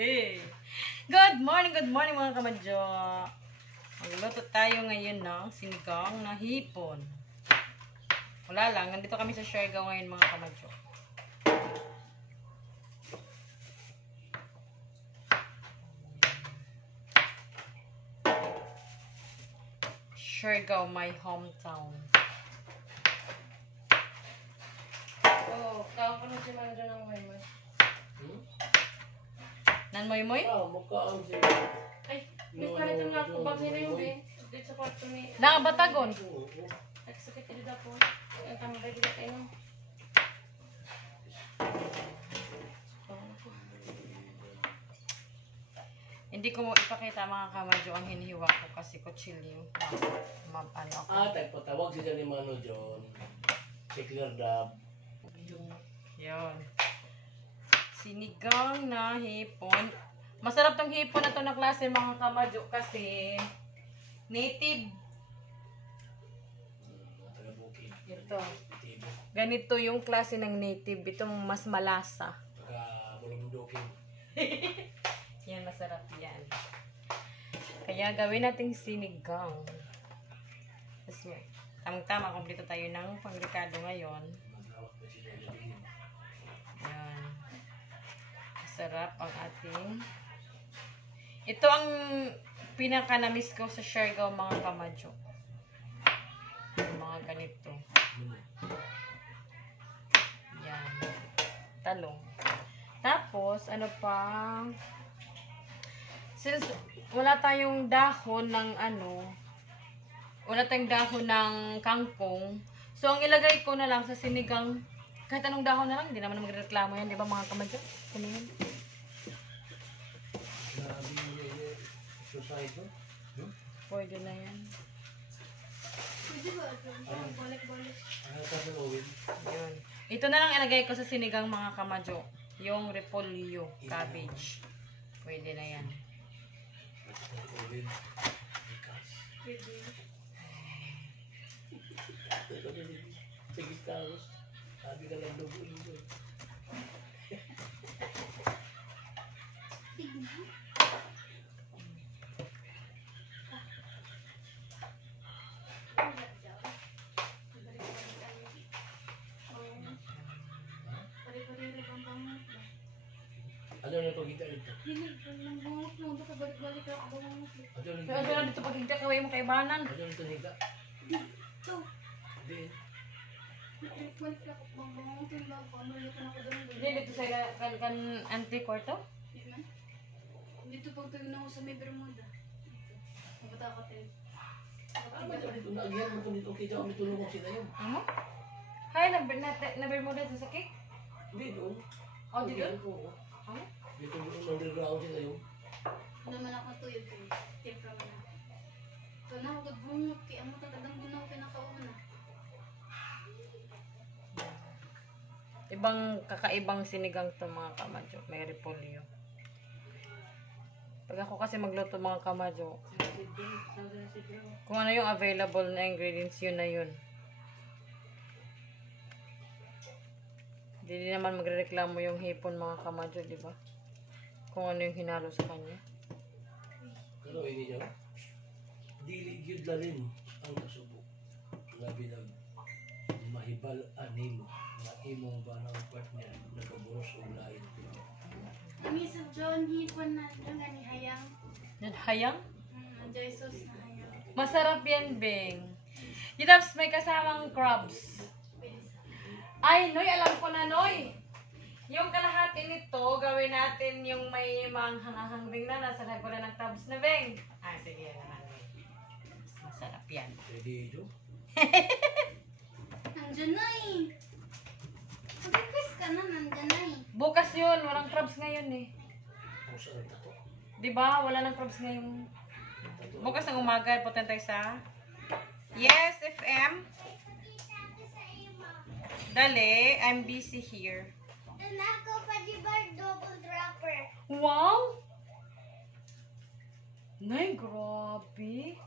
Good morning mga kamadyo. Magluto tayo ngayon ng sinigang na hipon. Wala lang, nandito kami sa Siargao ngayon mga kamadyo. Siargao, my hometown. Oh, tawag ko na si Manager ng Moymoy. Nan Moymoy? Mukha ang siya. Ay, may kalitan nga ako. Bag nila yung bin. Dito sa kwarto ni... Nakabatagon. Nagsakit dito po. Ang tambay dito kayo. Hindi ko mo ipakita mga kamadyo ang hinihiwa ko kasi kutsilyo. Ano ako. Tagpatawag siya ni Mano John. Si Claire Dab. Yun. Sinigang na hipon. Masarap tong hipon na to na klase mga kamadyo kasi native. Ito. Ganito yung klase ng native. Itong mas malasa. Pagka-bulundukin. Yan, masarap yan. Kaya gawin nating sinigang. Tamang-tama, kompleto tayo ng pangrekado ngayon. Yan. Masarap ang ating... Ito ang pinaka-namiss ko sa Siargao mga kamadyo. Yung mga ganito. Yan. Talong. Tapos, ano pa... Since wala tayong dahon ng wala tayong dahon ng kangkong, so ang ilagay ko na lang sa sinigang, kahit anong dahon na lang, hindi naman magreklamo yan, di ba mga kamadyo? Ano yan? Pwede na yan. Pwede ba? Balik-balik. Yun. Ito na lang ilagay ko sa sinigang mga kamadyo. Yung repolyo, cabbage. Pwede na yan. Pwede. Sige, Carlos. Sabi ka lang dugo ito. Ano na pagkita ito? Hindi, lang bangot mo. Baka balik-balik ako bangot. Kaya doon dito pag hindi kaway mo kaibanan. Ano ito nika? Dito. Hindi. Balik ako bangot. Yung bago. Ano yung ako doon. Hindi, dito sa kan anti-quarto? Dito pag tayo na ako sa may Bermuda. Magbatakot eh. Ano ba ito dito? Naagihan mo kung dito. Okay, dyan kami tulungan sila yun. Ano? Hay, na-bear mo dito sa cake? Hindi doon. Oh, dito? Oo. Ano? Dito doon underground sila yun. Ano naman ako tuyod ko eh. Tempra mo na. So na ako bungot. Kaya mo tatadang din ako pinakauna. Kakaibang sinigang to mga kamadyo. May repolyo. Pag ako kasi magluto mga kamadyo, kung ano yung available na ingredients, yun na yun. Hindi naman magrereklamo yung hipon mga kamadyo, di ba? Kung ano yung hinalo sa kanya. Pero ini niya, dili gyud lalin ang kasubo. Labi nag mahibal animo na imong banang partner nagaburos og lain. Misa John, hipon na. Yung gani hayang. Nadhayang? Jesus na hayang. Masarap yan, Beng. Yitaps may kasamang crabs. Ay, Noy, alam ko na, Noy. Yung kalahati nito, gawin natin yung may manghang-hang Beng na. Nasa ko na ng crabs na, Beng. Ah, sige, yan naman. Masarap yan. Pwede ito? Nandiyan na eh. Pag-request ka na, nandiyan na eh. Bukas yun, walang crabs ngayon eh. Kung saan ito? Diba? Wala nang crabs ngayon. Bukas ng umaga, punta tayo sa... Yes, FM. Dali, I'm busy here. Nako pa di ba double dropper? Wow! Nay, grabe.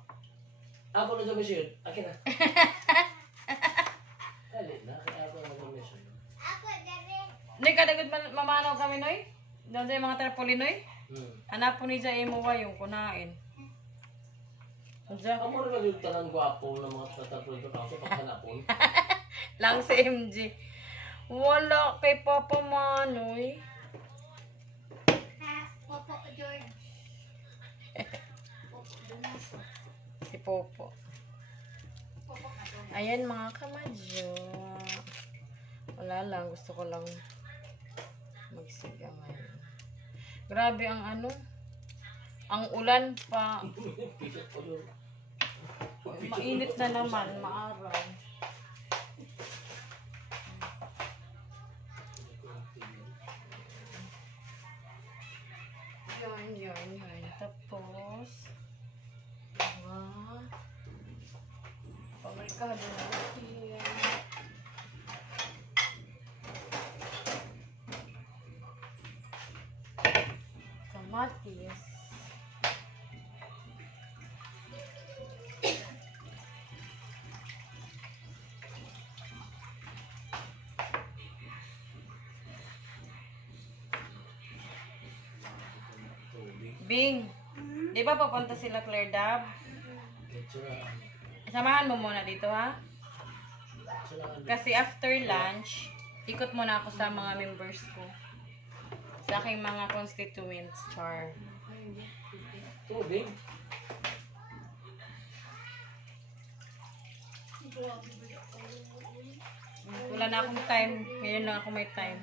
Ako na sa mission. Akin na. Dali na. Kaya ako na sa mission. Ako dali. Noy, kadagod mamanaw kami, Noy? Doon sa mga tarpaulin, Noy? Hanapon ni Jay mo wa yung kunain. Diyan. Amo rin lang yung talang gwapo ng mga tatatlo ito kasi paghanapon. Lang si MJ. Wala kay Papa Manoy. Popo George. Popo Dumaso. Si Popo. Popo Katong. Ayan mga kamadyo. Wala lang. Gusto ko lang magsiga ngayon. Grabe ang ano. Ang ulan pa. Pisot ko yun. Mainit na naman. Maaraw. Yan. Tapos, pamarikado natin. Kamatis. Tubig. Bing, di ba papunta sila Claire Dab? Ketsura. Samahan mo muna dito ha? Ketsura. Kasi after lunch, ikot muna ako sa mga members ko. Sa aking mga constituents, char. Tubig. Wala na akong time. Ngayon lang ako may time.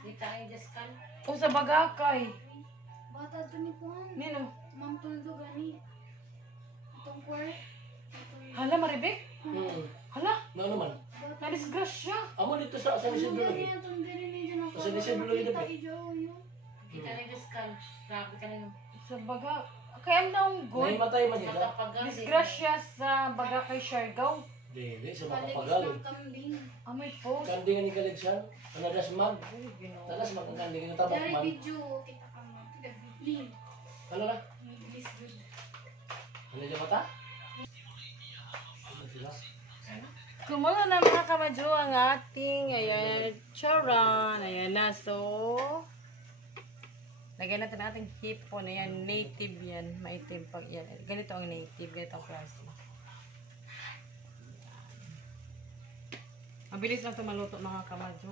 Di tayo jaskan. Oh, sa Bagakay. Bata ito ni Juan. Nino? Ma'am Tuldo gani. Itong kwart. Hala, Maribek? Hala, Na naman. na-disgrasya. Amo dito sa Isidro lagi. Sa Isidro lagi na ba? Kita rin jaskan. Grabe ka rin. Sa Baga... Kaya ang naunggoy. Nahimatay man nila. Disgrasya sa Bagakay, Siargao. Dili, sa makapagal. Kambing. Ah, may post. Kandi nga ni Kaligsan. Kanadas mag. Uy, Ginoo. Talas mag ang kandi nga tabak Dari man. video kita ka mo. Tidak bibli. Ano ka? English good. Ano yung mata? Ano sila? Kumuha na mga kamadyo ang ating, ayan, charan. Ayan na, so, lagyan natin ating hipon. Ayan, native yan. Maitim pag yan. Ganito ang native, ganito ang klase. Mabilis lang ito maluto mga kamadyo.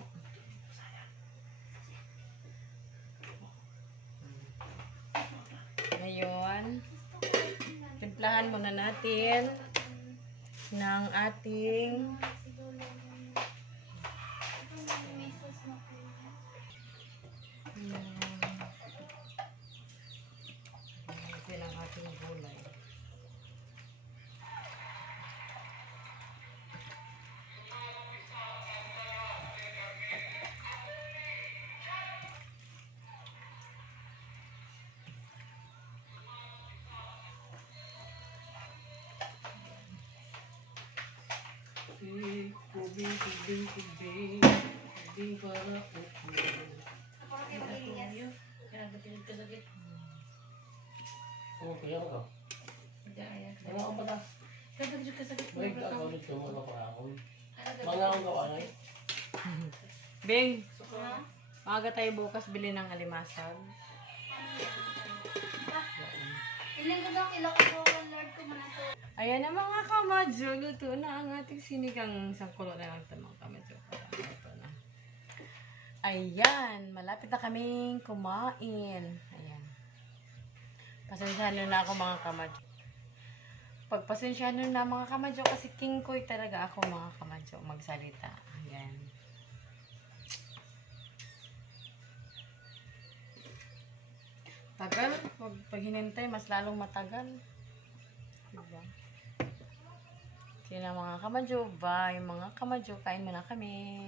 Ngayon, timplahan muna natin ng ating ito ang ating gulay. Kubing para upo. Oh, kaya ka. Ano ka pala? May kakaulit ka mga kapanahon. Mga akong gawa na eh. Bing, maaga tayo bukas bili ng alimasag. Ilang ka daw kilak ko Lord ko man ato. Ayan na mga kamadyo, luto na ang ating sinigang sangkulo na lang ito mga kamadyo. Ito na. Ayan, malapit na kaming kumain. Ayan. Pasensyahan nyo na ako mga kamadyo. Pagpasensyahan nyo na mga kamadyo kasi king koy talaga ako mga kamadyo magsalita. Ayan. Tagal, pag hinintay, mas lalong matagal. Diba? Sino mga kamadyo, bye mga kamadyo, kain muna kami.